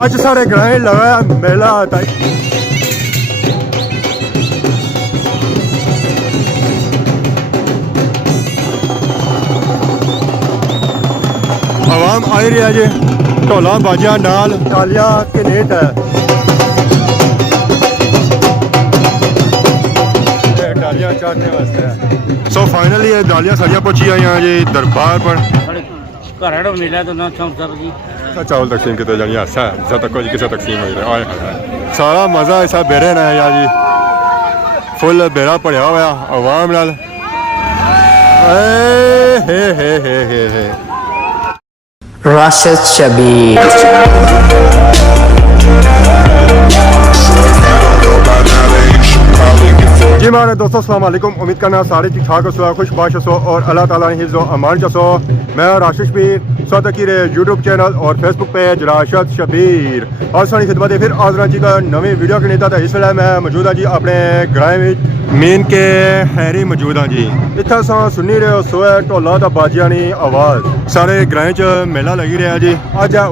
आज सारे ग्राहक लगाया मेला आता है। आवाम आई रही है जी ढोला बाजिया नाल तालियां के नेत है डालियां चाटने वास्ते। सो फाइनली ये डालियां सारियां पहुंची आई हैं जी दरबार पर। घर मिला तो ना सब्जी चावल तकसीम किते जानी ऐसा जब तक कोई किसी तकसीम हो रहा है सारा मजा ऐसा बेरे ना है यार जी फुल बेरा पड़िया हुआ आवाम नाल हे Rashid Shabir जी मारे दोस्तों अस्सलाम वालेकुम। उम्मीद करना सारे ठीक ठाक हो खुशबाश हो और अल्लाह ताला ने हिफ्ज़ अमान जसो। मैं राशिद शबीर सौदा की यूट्यूब चैनल और फेसबुक पेज राशिद शबीर और सारी खिदमत फिर आजरा जी का नवी वीडियो के नेता था। इस वेले मैं मौजूद हाँ जी अपने ग्राम मेन के हैरी मौजूद हाँ जी। इतना अस सुनी रहे हो सोए ढोला तो बाजिया नी आवाज़ सारे ग्रां च मेला लगी रहा जी। अज है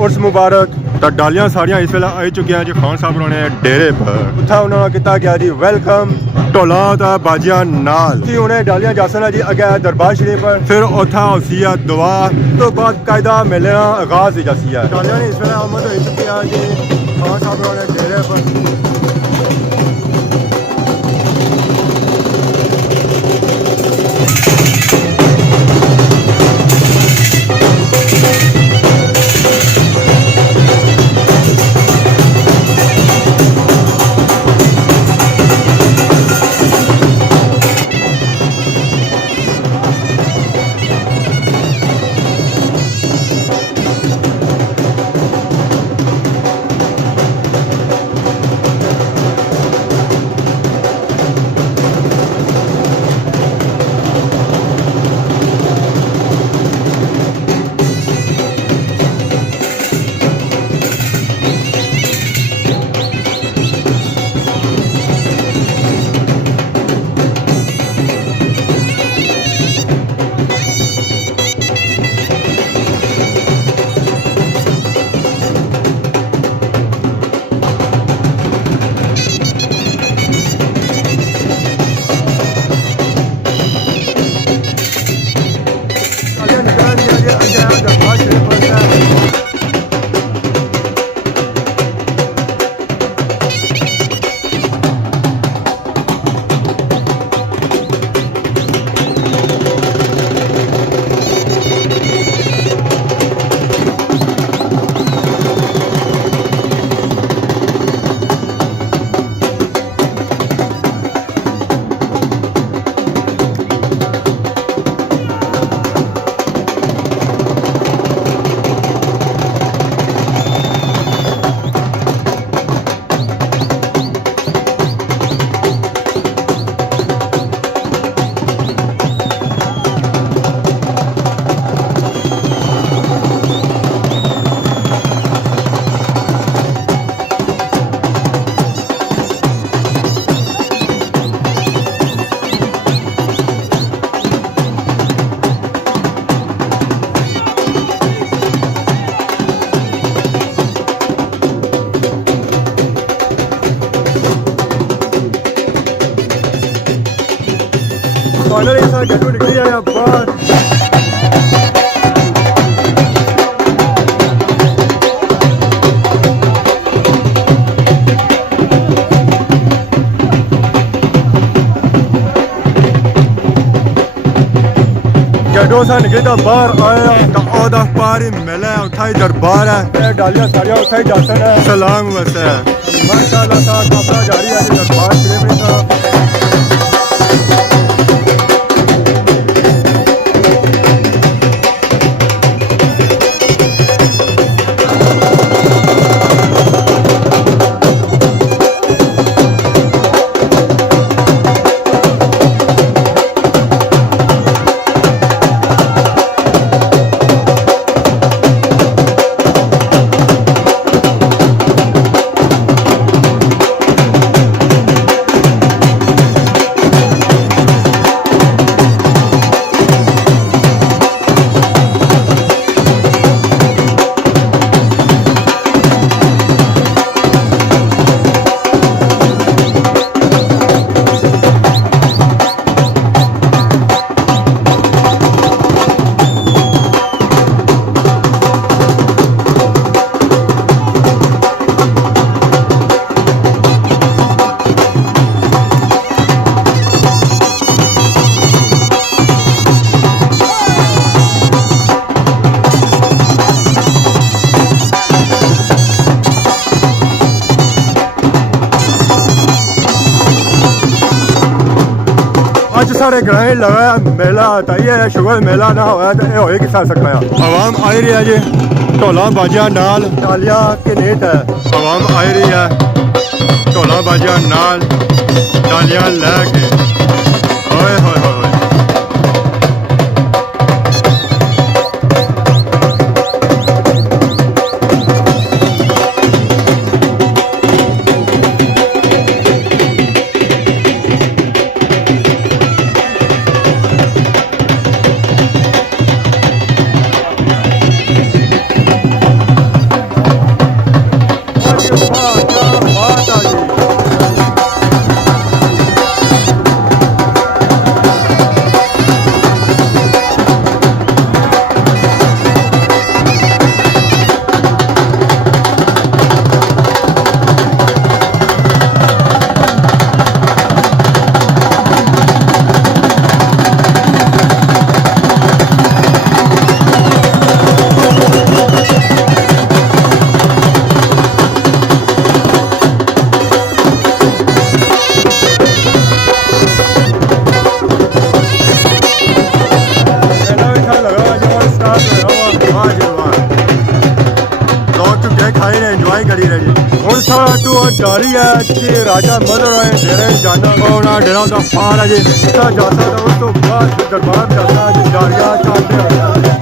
उर्स मुबारक तो डालियां सारियां इस वेले आई चुकी हैं जी खान साहब ने डेरे पर। उत्थे उन्होंने किया गया जी वेलकम ढोला तो बाजिया नाल जी। उन्हें डालियां जासन है जी अगे दरबार शरीफ पर फिर उथा होसी है दुआ तो बाद कायदा मेले का आगाज ही जासी है। डालियां ने इस वेले आमद हो चुकी हैं जी खान साहब ने डेरे पर। फाइनली ऐसा गड्ढू निकली है यहाँ पर। गड्ढों से निकली तो बाहर आया तो ओदा पारी मेला उठा ही दरबार है डालियां सारियां उठा ही जासन है सलाम वैसे माशाल्लाह सा काफला जारी है दरबार शरीफ में। ਅੱਜ ਸਾਡੇ ਗ੍ਰਾਂਡ ਲਗਾ ਮੇਲਾ ਤਾਂ ਇਹ ਸ਼ੁਗਰ ਮੇਲਾ ਨਾ ਹੋਇਆ ਤੇ ਇਹ ਹੋਏ ਕਿਸ ਸਕਦਾ ਆ ਆਵਾਮ ਆਈ ਰਹੀ ਹੈ ਜੀ ਢੋਲਾਂ ਬਾਜਿਆਂ ਨਾਲ ਤਾਲੀਆਂ ਕੇ ਨੇਤ ਹੈ ਆਵਾਮ ਆਈ ਰਹੀ ਹੈ ਢੋਲਾਂ ਬਾਜਿਆਂ ਨਾਲ ਤਾਲੀਆਂ ਲੈ ਕੇ ਓਏ ਹੋਏ ਹੋਏ ਹੋਏ जारी है कि राजा मदर आए डेरे जाना होना डेरा का फार है जी जा सकता उस तो बाद दरबार जाता है जारिया चाहते हैं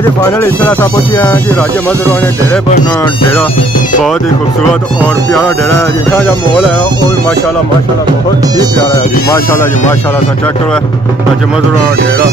जी फाइनल इस तरह सब पहुंचे हैं जी राजा मजरू ने डेरे पर डेरा बहुत ही खूबसूरत और प्यारा डेरा है जी यहाँ जो माहौल है वो भी माशाल्लाह बहुत ही प्यारा है जी माशाल्लाह चेक करो राजा मजरू डेरा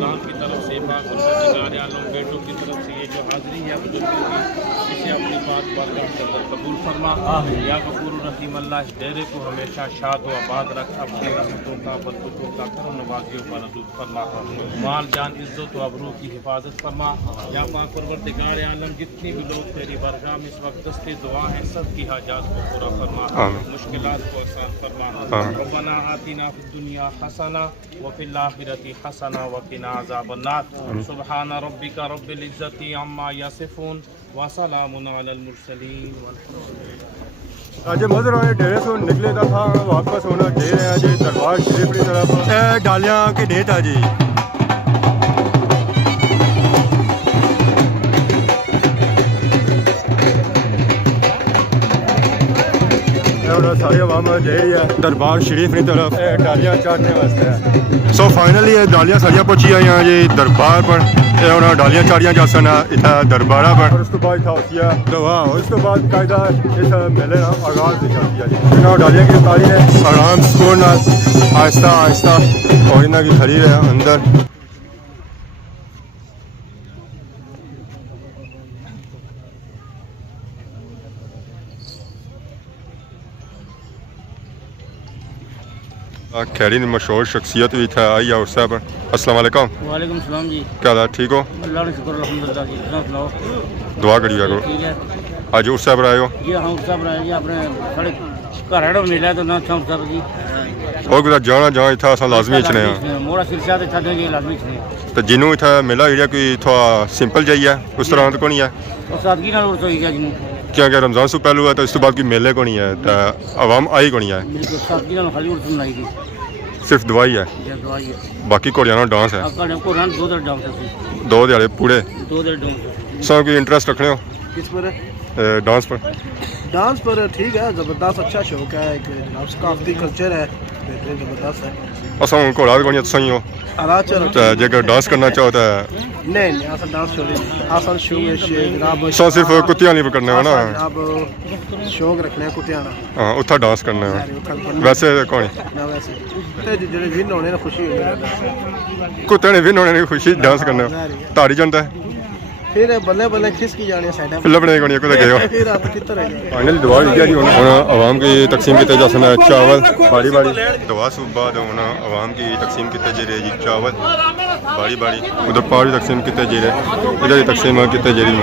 तमाम की तरफ से बेटों की तरफ से ये जो हाजिरी है इसे अपनी बात बर्दाश्त कबूल फरमा या गफूर नसीम अल्लाह इस डेरे को हमेशा शाद व आबाद रख, अपनी रहमतों का बरकतों का करम नवाजियों पर नज़ूर फरमा, माल जान इज्जत व अबरू की हिफाजत फरमा। या पाक परवरदिगार आलम जितनी भी लोग तेरी बारगाह में इस वक्त दस्ते दुआ हैं, सब की हाजात को पूरा फरमा, मुश्किलात को आसान फरमा। रब्बना आतिना फिद दुनिया हसना व फिल आखिरति हसना व क़िना अज़ाबन्नार। सुब्हान रब्बिका रब्बिल इज्जति अम्मा यसिफून व सलामुन अलल मुरसलीन वल्हम्दुलिल्लाह। आज मजर आने डेरे से निकले था वापस होना दे रहे हैं जी दरबार शरीफ की तरफ। डालियाँ के डेट है जी। सारी आवाम जा रही है दरबार शरीफ की तरफ डालियाँ चाटने वास्ते। सो फाइनली ये डालियाँ सारियाँ पहुँची आई हैं जी दरबार पर। उन्होंने डालियाँ चाड़ियाँ जा सन इतना दरबारा पर। और उस तो बाद था उसिया दवा। उस तो बाद कायदा इस मेले का आगाज हो जाती है जी। इन्होंने डालियाँ की उतारी है आराम सुकून आहिस्ता आहिस्ता और इन्हों की खड़ी है अंदर। खैरी मशहूर शख्सियत भी था आई और साहब। अस्सलाम वालेकुम। वालेकुम सलाम जी। क्या हाल है, ठीक हो? अल्लाह का शुक्र अल्हम्दुलिल्लाह जी। अपना सुनाओ। दुआ करिए करो। ठीक है आज उस साहब आए हो? जी हाँ उस साहब रहे जी अपने साढ़े घर हेड़ मिला तो ना चौंक साहब जी और कुछ जाना जहाँ इतना असा लाजमी चने हैं मोड़ा सिरसा ते छाते जी लाजमी छने तो जिन्हों इतना मेला एरिया कोई थोड़ा सिंपल जाइए उस तरह तो को नहीं है और सादगी नाल उर्स होई गया जी क्या क्या रमजान से पहलू है तो इस तो बाद कोई मेले को नहीं है तो आवाम आई को नहीं है बिल्कुल सादगी नाल खाली उर्स बनाई थी सिर्फ दवाई है या दवाई है बाकी घोड़ियां डांस है आपका को रन दो दर डांस है 2 दिहाड़े पूरे 2 दर डांस सब की इंटरेस्ट रखने हो किस पर डांस पर डांस पर ठीक है ज़बरदस्त अच्छा शौक है एक जनाब सकाफती कल्चर है बेहतरीन ज़बरदस्त है असा हूँ घोड़ा भी को सही हो आला चलो तो जेकर डांस करना चाहो तो नहीं नहीं असल डांस शौक असल शौक है जनाब सो सिर्फ कुत्तियां नहीं करने हो ना जनाब शौक रखने हैं कुत्तियां दा हाँ उत्था डांस करने हो वैसे कौन ना वैसे ते जेडे विन होने ना खुशी होनी कुत्ते ने भी होने खुशी डांस करने ताड़ी जनता है फिर बल्ले बल्ले खिसकी जाने साइड फिर लबने को नहीं कुत्ते गए हो फिर आप किधर है फाइनल दवा दिया जी उन्होंने आवाम की तकसीम किए जा सकते चावल बारी बारी दवा से बाद उन्होंने आवाम की तकसीम किए जा रहे जी चावल बारी बारी उधर पारी तकसीम किए जा रहे इधर तकसीम किए जा रही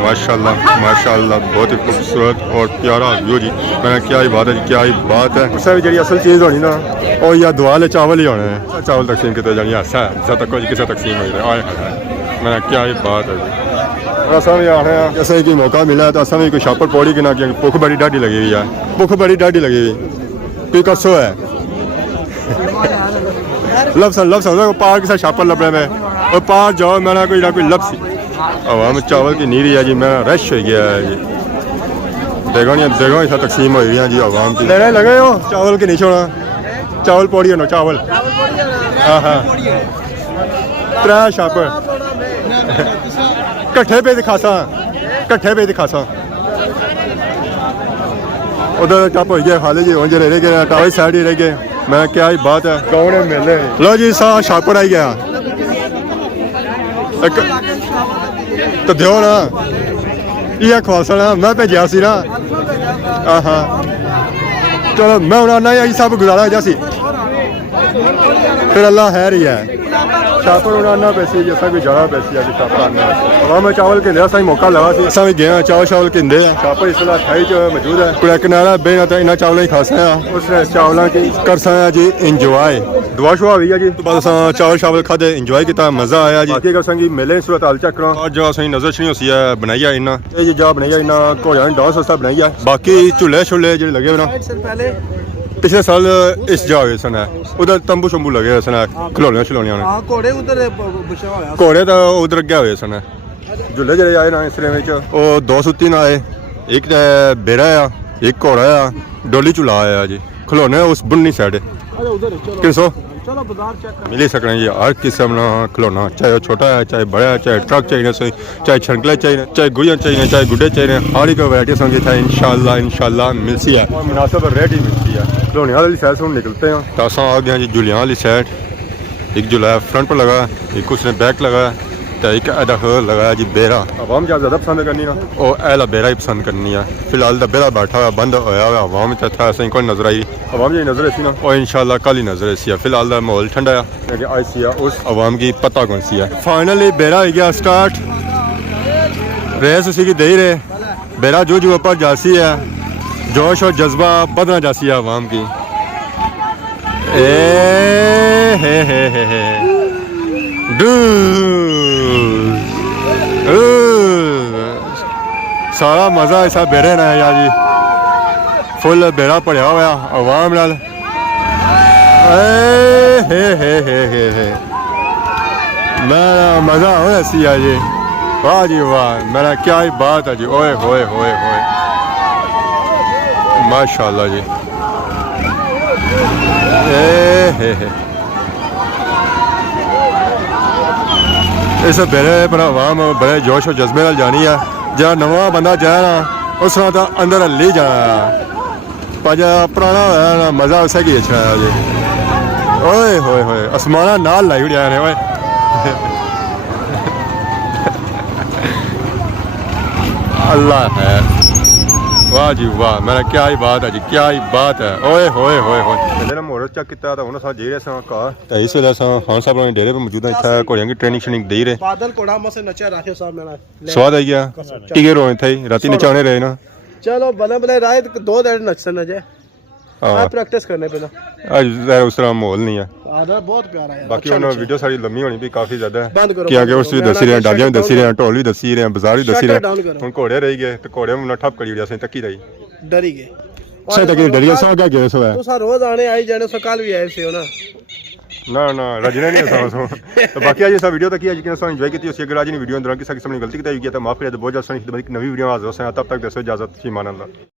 माशाल्लाह बहुत ही खूबसूरत और प्यारा व्यू जी मैंने क्या ही बात है क्या ही बात है उससे भी जी असल चीज़ होनी ना और या दवा ले चावल ही होने हैं चावल तकसीम किए जानी ऐसा है तक किसी तकसीम हो रहा है मैंने क्या ही बात है जी असा भी आने जैसे कि मौका मिला है तो असा भी कोई छापर पौड़ी कि ना कि भुख बड़ी डाढ़ी लगी हुई है भुख बड़ी डाढ़ी लगी हुई कोई कसो है लफ्स पार के साथ छापर लपने में और पार जाओ मैं कोई ना कोई लफ्स आवाम चावल की नीरी है जी मैं रश हो गया है जी देखो ऐसा तकसीम हो गई है जी आवाम की लेने लगे हो चावल के नहीं छोड़ा चावल पौड़ी हो चावल हाँ हाँ 3 छापर कट्ठे पे दिखासा उधर चप हो गया खाली जी उंज रह गए टावर साइड ही रह गए मैं क्या ही बात है कौन है मेले लो जी सा छापर आई गया तो दो ना ये खवासा मैं भेजा सी ना हाँ हाँ चलो मैं हूँ आना ही सब गुजारा जैसी फिर अल्लाह है रही है छापर उड़ाना पैसी जैसा भी ज़्यादा पैसी है छापर आना वहाँ में चावल के असा मौका लगा सी असा भी गए चावल के छापर इस वेला खाई जो मौजूद है कोई किनारा बेना तो इन्होंने चावलों ही खासा है उसने चावलों की कर सकते जी इंजॉय दुआ शुआ हुई है जी तो बाद अस चावल खाते इंजॉय किया मज़ा आया जी बाकी अगर संगी मेले सूरत हाल चेक करो और जो असं नजर छनी होती है बनाई है इन्ना ये चीज़ा बनाई है इन्ना घोड़ा डांस वास्ता बनाई है बाकी झूले छुले जो लगे हुए पहले पिछले साल इस जा हुए सन उधर तंबू शंबू लगे हुए सन खिलौने खिलौने घोड़े उधर बिछा होया घोड़े तो उधर अगे हुए सन झूले जड़े आए ना इसलिए में 2 सुत्ती ना आए एक बेरा आ एक घोड़ा आ डोली झूला आया जी खिलौने उस बुननी साइड उधर किसो चलो बाजार चेक मिल ही सकना जी हर किस्म का खिलौना चाहे वो छोटा है चाहे बड़ा है चाहे ट्रक चाहिए चाहे छनकले चाहिए चाहे गुड़िया चाहिए चाहे गुड्डे चाहिए हर एक वैरायटी संगी था इंशाल्लाह मिलती है और मुनासिब रेट ही मिलती है खिलौने वाली साइड से निकलते हैं तो असा आ गए जी झूलियाँ वाली साइड एक झूला फ्रंट पर लगा एक उसने बैक लगा तो एक ऐसा होर लगाया जी बेरा आवाम जहाँ ज़्यादा पसंद करनी ना वो ऐला बेरा ही पसंद करनी है फिलहाल तो बेरा बैठा हुआ बंद होया हुआ आवाम था ऐसे कोई नजर आई आवाम जी नजर ऐसी ना और इंशाल्लाह कल ही नजर ऐसी है फिलहाल का माहौल ठंडा है आई सी है उस आवाम की पता कौन सी है फाइनली बेरा हो गया स्टार्ट रेस उसी की दे ही रहे बेरा जो ऊपर जासी है जोश और जज्बा बदना जासी है आवाम की हे सारा मज़ा ऐसा बेरे ना है यार जी फुल बेड़ा पड़िया हुआ आवाम नाल हे मेरा मज़ा हो सी है जी वाह जी वाह मेरा क्या ही बात है जी ओए होए होए होए माशाल्लाह जी हे इस बेरे पर आवाम बड़े जोश और जज्बे नाल जानी है जहाँ नवा बंदा जाए ना उस तरह तो अंदर ले जाना पर जो पुराना होया ना मज़ा उसे की अच्छा है जी ओए होए होए आसमाना नाल लाई उड़िया ने ओए अल्लाह है वाह जी वाह मेरा क्या ही बात है जी क्या ही बात है ओए होए होए होए जेल्लै मोटर चेक कीता तो उन्हें जे रहे सा घर तो इस वेले असां खान साहब ने डेरे पे मौजूद हैं इत्थै घोड़ियां की ट्रेनिंग श्रेनिंग दे रहे बादल कोड़ा मसे नचा राखे साहब मेरा स्वाद आई गया टिके रोए थे राती नचाने रहे ना चलो भले भले राय 2 दिन नचते नजे हाँ प्रैक्टिस करने पे ना आज ज़रा उस तरह माहौल नहीं है आधा बहुत प्यारा है बाकी उन्होंने वीडियो सारी लंबी होनी भी काफ़ी ज़्यादा है बंद करो कि आगे उस भी दसी रहे हैं डालियां भी दसी रहे हैं ढोल भी दसी रहे हैं बाजार भी दसी रहे डाउन हैं करो हम घोड़े रही गए तो घोड़े में ठप करी असें तक्की रही डरी गए सही तक डरिया सो क्या गए सो है तो सा रोज आने आई जाने सो कल भी आए से हो ना ना रजने नहीं असा सो तो बाकी आज ऐसा वीडियो तक ही कि असां एंजॉय की अगर आज नहीं वीडियो अंदर किसी किस्म की गलती की तो माफ़ करें तो बहुत जल्द नवी वीडियो हाजिर हो तब तक दसो इजाजत ईमान अल्लाह।